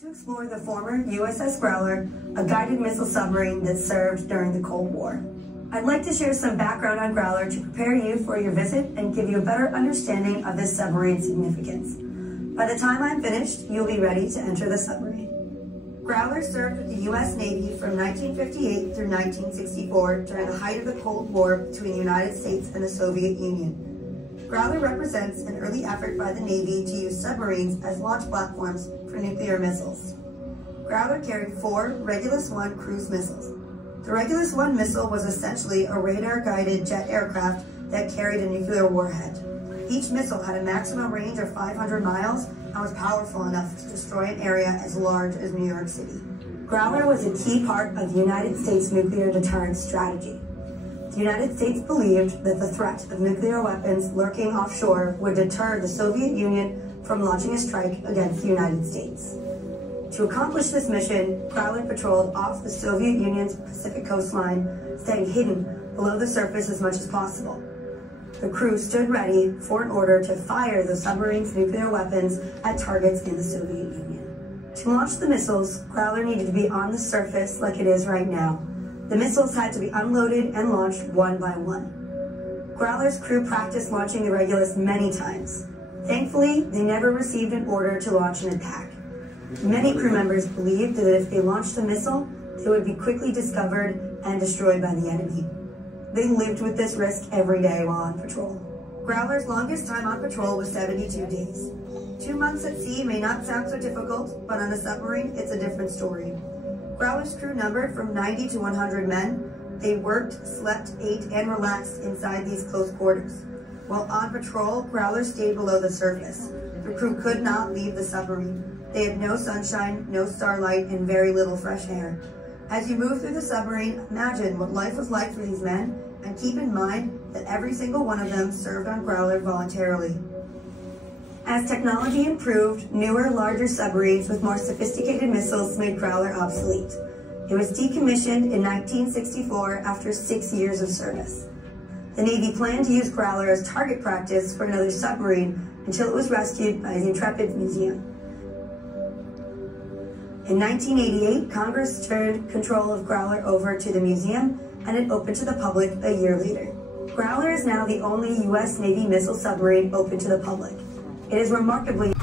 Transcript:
To explore the former USS Growler, a guided missile submarine that served during the Cold War. I'd like to share some background on Growler to prepare you for your visit and give you a better understanding of this submarine's significance. By the time I'm finished, you'll be ready to enter the submarine. Growler served with the U.S. Navy from 1958 through 1964 during the height of the Cold War between the United States and the Soviet Union. Growler represents an early effort by the Navy to use submarines as launch platforms for nuclear missiles. Growler carried 4 Regulus I cruise missiles. The Regulus I missile was essentially a radar-guided jet aircraft that carried a nuclear warhead. Each missile had a maximum range of 500 miles and was powerful enough to destroy an area as large as New York City. Growler was a key part of the United States nuclear deterrence strategy. The United States believed that the threat of nuclear weapons lurking offshore would deter the Soviet Union from launching a strike against the United States. To accomplish this mission, Growler patrolled off the Soviet Union's Pacific coastline, staying hidden below the surface as much as possible. The crew stood ready for an order to fire the submarine's nuclear weapons at targets in the Soviet Union. To launch the missiles, Growler needed to be on the surface like it is right now. The missiles had to be unloaded and launched one by one. Growler's crew practiced launching the Regulus many times. Thankfully, they never received an order to launch an attack. Many crew members believed that if they launched the missile, they would be quickly discovered and destroyed by the enemy. They lived with this risk every day while on patrol. Growler's longest time on patrol was 72 days. 2 months at sea may not sound so difficult, but on a submarine, it's a different story. Growler's crew numbered from 90 to 100 men. They worked, slept, ate, and relaxed inside these close quarters. While on patrol, Growler stayed below the surface. The crew could not leave the submarine. They had no sunshine, no starlight, and very little fresh air. As you move through the submarine, imagine what life was like for these men, and keep in mind that every single one of them served on Growler voluntarily. As technology improved, newer, larger submarines with more sophisticated missiles made Growler obsolete. It was decommissioned in 1964 after 6 years of service. The Navy planned to use Growler as target practice for another submarine until it was rescued by the Intrepid Museum. In 1988, Congress turned control of Growler over to the museum, and it opened to the public a year later. Growler is now the only U.S. Navy missile submarine open to the public. It is remarkably